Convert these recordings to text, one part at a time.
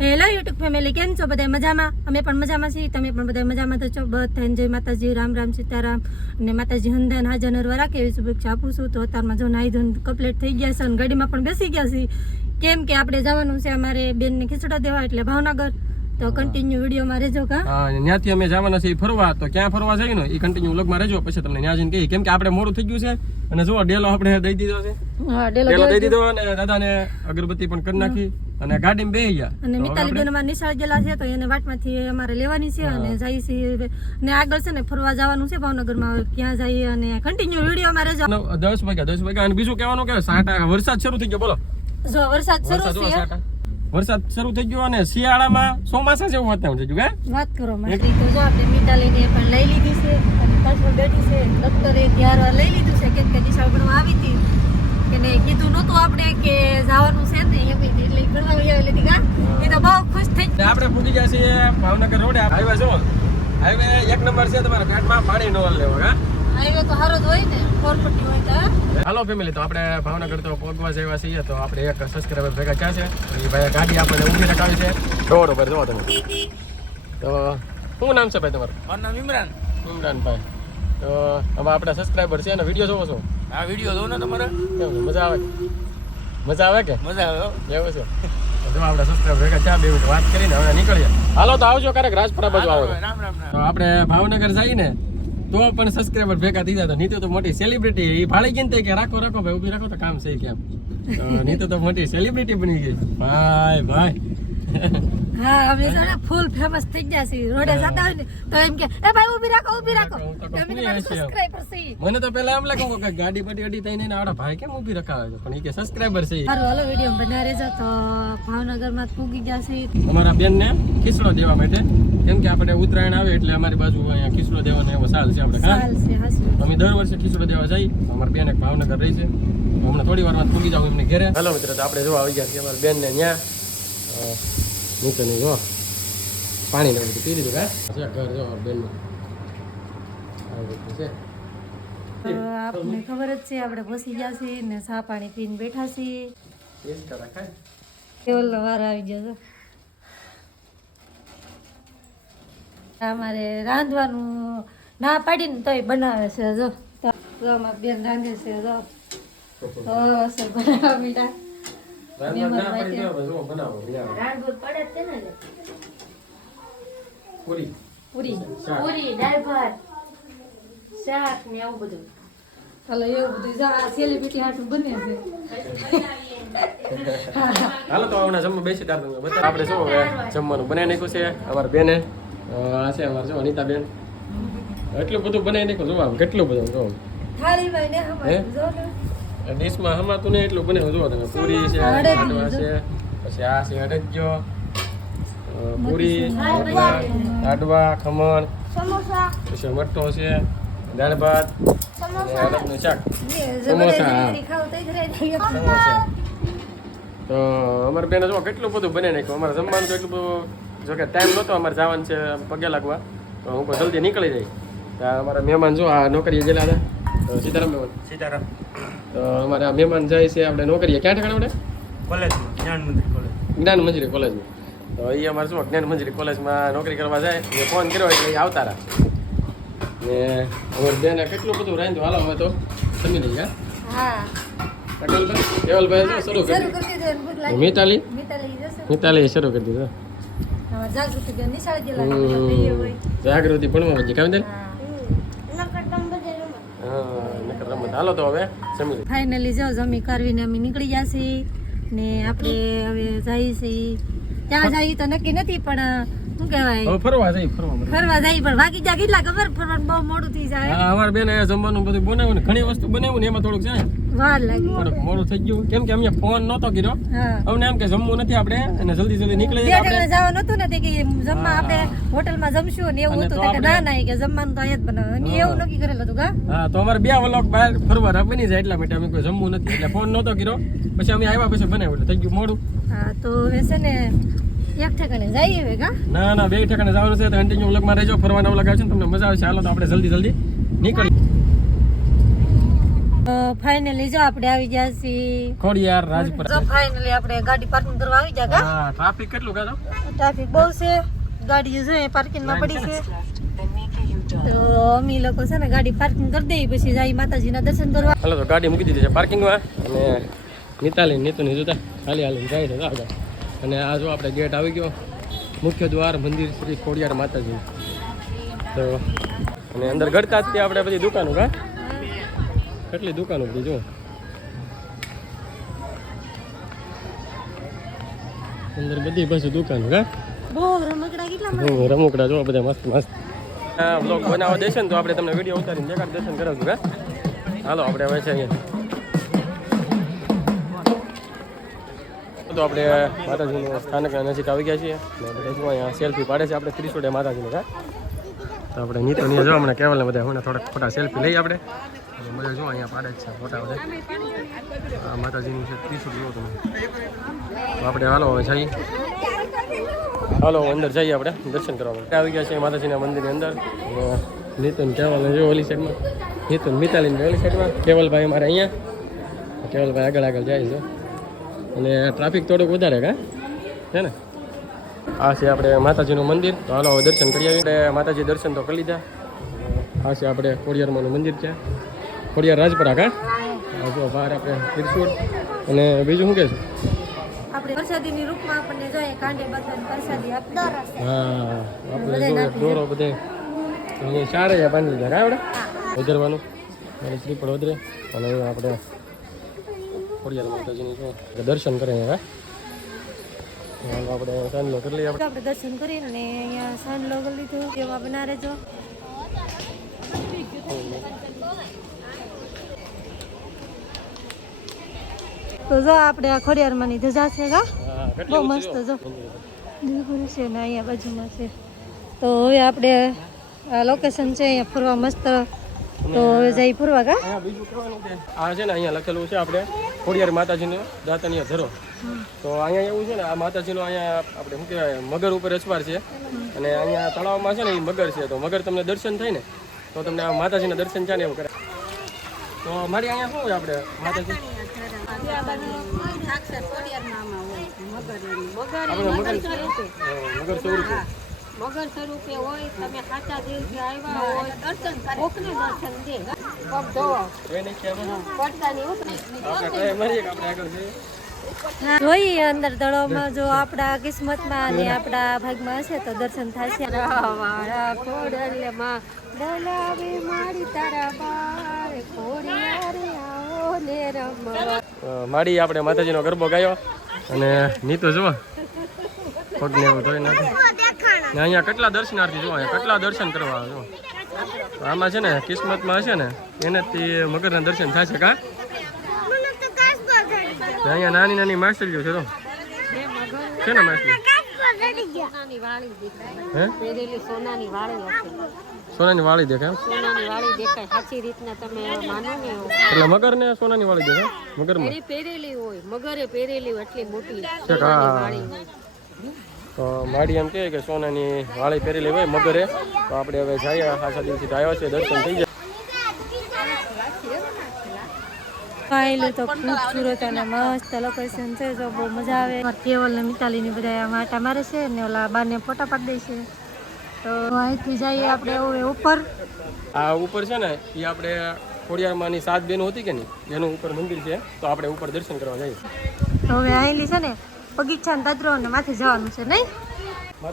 Hello YouTube family કેમ છો બધા? મજામાં? અમે પણ મજામાં છીએ. તમે પણ બધા મજામાં તો છો? બધાને જય માતાજી. રામ રામ સીતારામ. અને માતાજી હંદાન હાજર નરવા રાખે શુભેચ્છા આપું છું. તો અત્યારમાં જો નાહી ધોન કમ્પ્લીટ થઈ ગયા છે અને ગાડીમાં પણ બેસી ગયા છીએ. કેમ કે આપણે જવાનું છે અમારે બેનને ખીચડા દેવા એટલે ભાવનગર. તો કન્ટિન્યુ વિડીયોમાં રહેજો કા? હા ત્યાંથી અમે જવાના છે ફરવા તો ક્યાં ફરવા જઈ ને? એ કન્ટિન્યુ વ્લોગમાં રહેજો પછી તમને ત્યાં જઈને કહીએ. કેમ કે આપણે મોડું થઈ ગયું છે અને જો ડેલો આપણે દઈ દીધો છે. હા ડેલો દઈ દીધો. અને દાદાને અગરબત્તી પણ કરી નાખી અને ગાડીમાં બેસી ગયા. અને મિતાલી બેન અમારે નિશાળ ગયેલા છે તો એને વાટમાંથી અમારે લેવાની છે અને જઈ છે ને આગળ છે ને ફરવા જવાનું છે ભાવનગરમાં માં ક્યાં જઈએ અને કન્ટિન્યુ વિડીયોમાં રહેજો. દસ વાગ્યા દસ વાગ્યા. અને બીજું કહેવાનું કે સાટા વરસાદ શરૂ થઈ ગયો બોલો. જો વરસાદ શરૂ છે. વરસાદ શરૂ થઈ ગયો અને શિયાળામાં ચોમાસા જેવું વાતાવરણ થઈ ગયું હે? વાત કરો મારી તો જો આપણે મિતાલીને પણ લઈ લીધી છે અને પાછળ બેઠી છે. ડોક્ટરે ત્યાર લઈ લીધું છે. કેમ કે ભણવા આવી હતી કે ને કીધું નહોતું આપણે કે જવાનું છે ને એમ એટલે ભણવા વહી આવેલી કા એ તો બહુ ખુશ થઈ આપણે પૂગી ગયા છીએ ભાવનગર રોડે. આવ્યા જો હાઈવે એક નંબર છે તમારા પેટમાં પાણી નો લેવો હા? હા? હાલો ફેમિલી તો આપણે ભાવનગર તો પગવા જેવા છીએ તો આપણે એક સબસ્ક્રાઈબર ભેગા થયા છે એ ભાઈ ગાડી આપણને ઊભી રખાવી છે. રોડ ઉપર જોવો તમે. તો શું નામ છે ભાઈ તમારું? મારું નામ ઇમરાન. ઇમરાનભાઈ. તો હવે આપણા સબસ્ક્રાઈબર છે અને વીડિયો જોવો છો? આ વીડિયો જોવો ને તમારે? મજા આવે? મજા આવે કે? મજા આવે એવું છે. જો આપણે સબસ્ક્રાઈબર ભેગા થયા બે વાત કરીને હવે નીકળીએ. હાલો તો આવજો ક્યારેક રાજપરા બાજુ આવો તો. રામ રામ રામ. તો આપણે ભાવનગર જઈને તો પણ સબસ્ક્રાઈબર ભેગા થઈ જતા નીતુ તો મોટી સેલિબ્રિટી એ ભાળી ગઈ ને કે રાખો રાખો ભાઈ ઊભી રાખો તો કામ છે કેમ? નીતુ તો મોટી સેલિબ્રિટી બની ગઈ. ભાઈ ભાઈ. હા અમે ને ફૂલ ફેમસ થઈ ગયા છે. રોડે જતા હોય ને તો એમ કે એ ભાઈ ઊભી રાખો ઊભી રાખો. હું તો અમે કપૂરી તમારા સબસ્ક્રાઇબર છીએ. મને તો પેલા એમ લાગે કે ગાડી બડી અડી થઈને આવડા ભાઈ કેમ ઊભી રખાવે છે? પણ એ કે સબસ્ક્રાઈબર છે. સારું હાલો વીડિયો બના રહેજો તો ભાવનગરમાં પૂગી ગયા છે. અમારા બેનને ખીચડો દેવા માટે. કેમ કે આપણે ઉત્તરાયણ આવે એટલે અમારી બાજુ અહીંયા ખીસડો દેવાનો એવો સાલ છે આપણે છે અમે દર વર્ષે ખીસડો દેવા જઈએ. અમારી બેન એક ભાવનગર રહી છે. હમણાં થોડી વારમાં પૂગી જાવ એમને ઘેરે. હેલો મિત્ર તો આપણે જોવા આવી ગયા છીએ. અમારી બેન ને ત્યાં નીચે નહીં જો પાણી ને બધું પી લીધું હા? છે ઘર જો બેન આવું બધું છે. તો આપને ખબર જ છે આપણે બસી ગયા છીએ ને સા પાણી પીને બેઠા છીએ. કેવલ વાર આવી ગયો અમારે રાંધવાનું ના પાડીને તોય બનાવે છે જો. તો બેન રાંધે છે જો. સર બનાવવા મીઠા. પૂરી. પૂરી. પૂરી શાક ને એવું બધું. હાલો એવું બધું. જો સેલિબ્રિટી હાટું બને છે. હાલો તો હમણાં જમવા બેસી તમે આપણે શું હવે જમવાનું બનાવી નાખ્યું છે અમારા બેને. આ છે અમારે જો અનિતાબેન. એટલું બધું બનાવી નાખ્યું જો આમ કેટલું બધું જો ડીશમાં હમાતું ને એટલું બનાવ્યું જો તમે પૂરી છે હાંડવા છે પછી આ છે અડદજો પૂરી હાંડવા ખમણ પછી મઠ્ઠો છે દાળ ભાત અને શાક. સમોસા. સમોસા. તો અમારે બેન જો કેટલું બધું બને નાખ્યું અમારે જમવાનું તો એટલું બધું જો કે ટાઈમ નહોતો અમારે જવાનું છે પગે લાગવા તો હું પણ જલ્દી નીકળી જાય તો અમારા મહેમાન જો આ નોકરીએ ગયેલા હતા તો સીતારામ મહેમાન. સીતારામ. તો અમારા મહેમાન જાય છે આપણે નોકરીએ. ક્યાં ઠેકાણે આપણે? કોલેજ જ્ઞાન મંદિર કોલેજ. જ્ઞાન મંજરી કોલેજમાં તો એ અમારે શું જ્ઞાન મંજરી કોલેજમાં નોકરી કરવા જાય. મેં ફોન કર્યો એટલે એ આવતા રહ્યા ને અમારી બેને કેટલું બધું રાંધ્યું? હાલો હવે તો જમી લઈએ હા? હા. કેવલભાઈ કેવલભાઈ શરૂ કરી મિતાલી? મિતાલી મિતાલીએ શરૂ કરી દીધો જાગૃતિ ભણવા વચ્ચે કામ હાલો તો હવે. ફાઇનલી જો જમી કરવીને અમે નીકળી ગયા છીએ ને આપણે હવે જઈએ છીએ. ત્યાં જઈએ તો નક્કી નથી પણ શું કહેવાય? હવે ફરવા જઈએ ફરવા ફરવા જઈએ પણ બાકી જા કેટલા ખબર? ફરવાનું બહુ મોડું થઈ જાય. હા અમારે બેન અહીંયા જમવાનું બધું બનાવ્યું ને ઘણી વસ્તુ બનાવ્યું ને એમાં થોડુંક જાય વાર લાગી. થોડુંક મોડું થઈ ગયું. કેમ કે અમે ફોન નતો કર્યો. અમને એમ કે જમવું નથી આપણે અને જલ્દી જલ્દી નીકળી જઈએ આપણે. જવાનું નતું ને કે જમવા આપણે હોટલમાં જમશું ને એવું હતું. કે ના ના કે જમવાનું તો અહીંયા જ બનાવવાનું અમે એવું નક્કી કરેલું હતું કા? હા તો અમારે બે વલોક બહાર ફરવા બની જાય એટલા માટે અમે કોઈ જમવું નથી. એટલે ફોન નતો કર્યો. પછી અમે આવ્યા પછી બનાવ્યું એટલે થઈ ગયું મોડું. હા તો એ છે ને એક ઠેકાણે જઈએ હવે કા? ના ના બે ઠેકાણે જવાનું છે તો કન્ટિન્યુ વ્લોગમાં રહેજો ફરવાના વ્લોગ આવશે ને તમને મજા આવશે. હાલો તો આપણે જલ્દી જલ્દી નીકળી. ફાઇનલી જો આપણે આવી ગયા છીએ. ખોડિયાર રાજપુર. જો ફાઇનલી આપણે ગાડી પાર્કિંગ કરવા આવી ગયા કા? હા ટ્રાફિક કેટલું કાઢો ટ્રાફિક બહુ છે. ગાડી જો પાર્કિંગમાં પડી છે. તો અમે લોકો છે ને ગાડી પાર્કિંગ કરી દઈએ પછી જાય માતાજીના દર્શન કરવા. હાલો તો ગાડી મૂકી દીધી છે પાર્કિંગમાં અને નીતાલી નીતુની જોતા. ખાલી હાલી જાય અને આ જો આપણે ગેટ આવી ગયો. મુખ્ય દ્વાર મંદિર શ્રી ખોડિયાર માતાજી. તો અને અંદર ગળતા જ આપણે બધી દુકાનો કા? કેટલી દુકાનો બધી જો? અંદર બધી પાછું દુકાનો કા? રમકડા જો બધા મસ્ત મસ્ત. બ્લોગ બનાવવા દેશે ને તો આપણે તમને વીડિયો ઉતારીને દેખાડ દર્શન કરાવશું કા? હાલો આપણે હવે છે અહીંયા. તો આપણે માતાજીનું સ્થાનક નજીક આવી ગયા છીએ. બધા અહીંયા સેલ્ફી પાડે છે આપણે ત્રીસોડે માતાજીને કા તો આપણે નીતો નહીં જો હમણાં કહેવાલે બધા, હમણાં થોડાક ફોટા સેલ્ફી લઈએ આપણે. બધા જો અહીંયા પાડે છે ફોટા બધા. આ માતાજીનું છે ત્રીસોડ જો તમે. આપણે હાલો હવે જઈએ. હાલો, અંદર જઈએ આપણે, દર્શન કરવા માટે. આવી ગયા છે માતાજીના મંદિરની અંદર. નીતન નીતિન કેવલ જો ઓલી સાઈડમાં નીતન મિતાલીન ઓલી સાઈડમાં કેવલભાઈ અમારે અહીંયા. કેવલભાઈ આગળ આગળ જાય છે. અને ટ્રાફિક થોડુંક વધારે કા? છે ને? આ છે આપણે માતાજીનું મંદિર. તો હાલો હવે દર્શન કરી આવીએ. આપણે માતાજી દર્શન તો કરી લીધા. આ છે આપણે ખોડિયારમાંનું મંદિર છે. ખોડિયાર રાજપરા કા? આ જો બહાર આપણે ત્રિશુળ. અને બીજું શું કહે છે? આપણે પ્રસાદીની રૂપમાં આપણને જોઈએ કાંડે બધાને પ્રસાદી હા આપણે દોરો બધે અહીંયા ચાર હજાર પાંચ હજાર આવડે? વધારવાનું અને શ્રીફળ વધરે અને આપણે ખોડિયાર માતાજીની જો દર્શન કરે હવે. આપણે ચાંદલો કરી લઈએ આપણે. દર્શન કરીને અને અહીંયા સાંજલો કરી લીધું. એમાં બના રહેજો તો જો આપણે આ ખોડિયારમાંની ધજા છે ગા હા બહુ મસ્ત જો. દેવગુરુ છે. ને અહીંયા બાજુમાં છે. તો હવે આપણે આ લોકેશન છે અહીંયા ફરવા મસ્ત તો જઈ ફરવા કા? બીજું કરવાનું કે આ છે ને અહીંયા લખેલું છે આપણે ખોડિયાર માતાજીનો દાતણીય ધરો તો અહીંયા એવું છે ને આ માતાજીનો અહીંયા આપણે શું કહેવાય મગર ઉપર અસવાર છે. અને અહીંયા તળાવમાં છે ને એ મગર છે. તો મગર તમને દર્શન થાય ને તો તમને આ માતાજીના દર્શન છે ને એવું કરે તો મારી અહીંયા શું હોય આપણે માતાજી? મગર મગર સ્વરૂપે. મગર સ્વરૂપે હોય તમે સાચા દિલથી આવ્યા હોય દર્શન કોકને દર્શન દે. પગ ધોવો પડતા આગળ જઈએ અંદર તળાવમાં જો આપણા કિસ્મતમાં અને આપણા ભાગમાં હશે તો દર્શન થશે. વાળા ખોડલમાં બોલાવે મારી તારા બાર ખોડિયારે આવો ને રમવા માડી આપણે માતાજીનો ગરબો ગાયો અને નીતો જો પગને એવું ધોઈ નાખ્યું ને અહીંયા કેટલા દર્શનાર્થી જો અહીંયા કેટલા દર્શન કરવા આવે જો. આમાં છે ને કિસ્મતમાં હશે ને એનાથી મગરના દર્શન થશે કા? અહીંયા નાની નાની માછલીઓ છે તો છે ને માછલી સોનાની વાળી દેખાય સોનાની વાળી સાચી રીતના તમે માનો ને સોનાની વાળી દેખાય પહેરેલી હોય મગરે પહેરેલી હોય એટલી મોટી વાળી. તો માડી એમ કહે કે સોનાની વાળી પહેરેલી હોય મગરે. તો આપણે હવે જઈએ ખાસા દિવસથી આવ્યા છે દર્શન થઈ જાય. તો ખૂબસૂરત અને મસ્ત લોકેશન છે જો બહુ મજા આવે. કેવલ ને મિતાલી ની બધા માટા મારે છે ને ઓલા બારને ફોટા પાડી દે છે. તો અહીંથી જઈએ આપણે હવે ઉપર. આ ઉપર છે ને એ આપણે ખોડિયારમાંની સાત બેનો હતી કે નહીં? એનું ઉપર મંદિર છે. તો આપણે ઉપર દર્શન કરવા જઈએ. હવે આવેલી છે ને બગીચા ને દાદરો ને માથે જવાનું છે નહીં?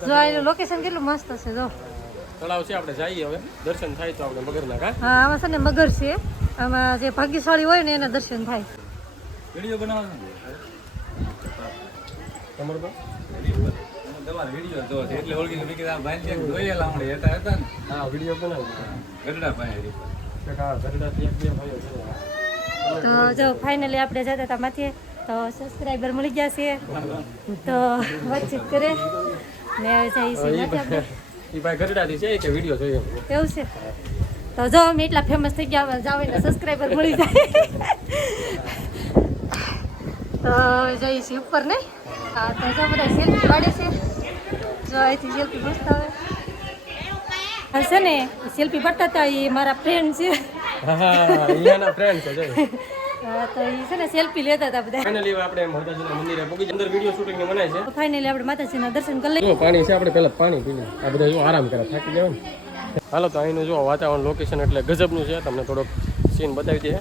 જો આવેલું લોકેશન કેટલું મસ્ત છે જો. તળાવ છે આપણે જઈએ હવે. દર્શન થાય તો આપણે મગર ના હા આમાં છે ને મગર છે. આમાં જે ભાગ્યશાળી હોય ને એના દર્શન થાય. વીડિયો બનાવવાનો આ તો જો ફાઇનલી આપણે જતા હતા માથે. તો સબસ્ક્રાઈબર મળી ગયા છે તો વાતચીત કરે. ને જઈશું એવું છે. તો જો અમે એટલા ફેમસ થઈ ગયા જાવ એટલે સબસ્ક્રાઈબર મળી જાય. તો જઈએ છીએ ઉપર નહીં હા તો જો બધા સેલ્ફી પાડે છે. જો અહીંથી સેલ્ફી મસ્ત આવે. હશે છે ને સેલ્ફી પડતા હતા એ મારા ફ્રેન્ડ છે. હા ફ્રેન્ડ તો એ છે ને સેલ્ફી લેતા હતા બધા. ફાઇનલી આપણે માતાજીના મંદિરે પૂગી અંદર વીડિયો શૂટિંગ ને છે. ફાઇનલી આપણે માતાજીના દર્શન કરી લઈએ. જો પાણી છે આપણે પહેલા પાણી પી લઈએ આ બધા જો આરામ કરે થાકી ગયા ને. હાલો તો અહીંનું જો વાતાવરણ લોકેશન એટલે ગજબનું છે. તમને થોડોક સીન બતાવી દઈએ.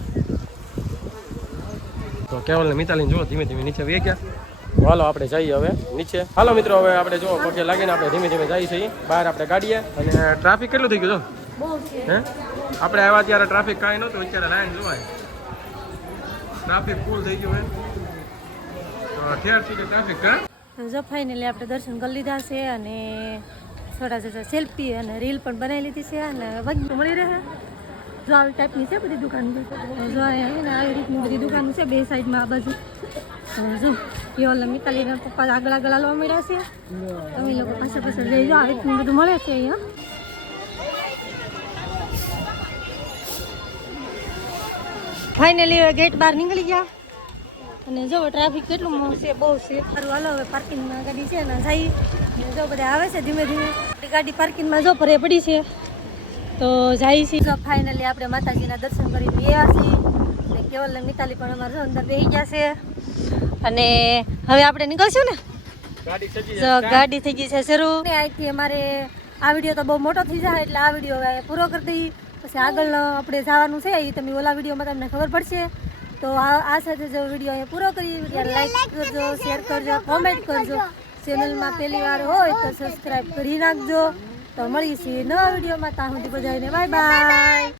તો કેવલ ને મિતાલીને જો ધીમે ધીમે નીચે વે ગયા હાલો આપણે જઈએ હવે નીચે. હાલો મિત્રો હવે આપણે જો પગે લાગીને આપણે ધીમે ધીમે જઈએ છીએ. બહાર આપણે ગાડીએ. અને ટ્રાફિક કેટલું થઈ ગયું જો? હે? આપણે આવ્યા ત્યારે ટ્રાફિક કાંઈ નહોતું અત્યારે લાઈન જોવાય. ટ્રાફિક જો ફાઇનલી આપણે દર્શન કરી લીધા છે અને થોડા જતા સેલ્ફી અને રીલ પણ બનાવી લીધી છે અને વસ્તુ મળી રહે. જો આવી ટાઈપની છે બધી દુકાન. જો આવી રીતની બધી દુકાન છે, બે સાઈડમાં આ બાજુ. જો મિતાલીના પપ્પા આગળ આગળ હાલવા મળ્યા છે. તમે લોકો પાસે પાસે જઈ જાઓ, આવી રીતનું બધું મળે છે અહીંયા. ફાઇનલી હવે ગેટ બહાર નીકળી ગયા. અને જો ટ્રાફિક કેટલું મ- છે બહુ છે. સારું હાલો હવે પાર્કિંગમાં ગાડી છે ને જાય જો બધા આવે છે ધીમે ધીમે. ગાડી પાર્કિંગમાં જો ફરે પડી છે. તો જાય છે તો ફાઇનલી આપણે માતાજીના દર્શન કરી ગયા છીએ. અને કેવલ ને મિતાલી પણ અમારે જો અંદર બેસી ગયા છે. અને હવે આપણે નીકળશું ને? ગાડી જો ગાડી થઈ ગઈ છે શરૂ. ને અહીંથી અમારે આ વીડિયો તો બહુ મોટો થઈ જાય એટલે આ વીડિયો પૂરો કરી દઈએ. પછી આગળ આપણે જવાનું છે એ તમે ઓલા વિડીયોમાં તમને ખબર પડશે. તો આ આ સાથે જો વીડિયો અહીંયા પૂરો કરીએ. ત્યારે લાઈક કરજો શેર કરજો કોમેન્ટ કરજો. ચેનલમાં પહેલી વાર હોય તો સબસ્ક્રાઈબ કરી નાખજો. તો છીએ નવા વિડીયોમાં. ત્યાં સુધી બધાને બાય બાય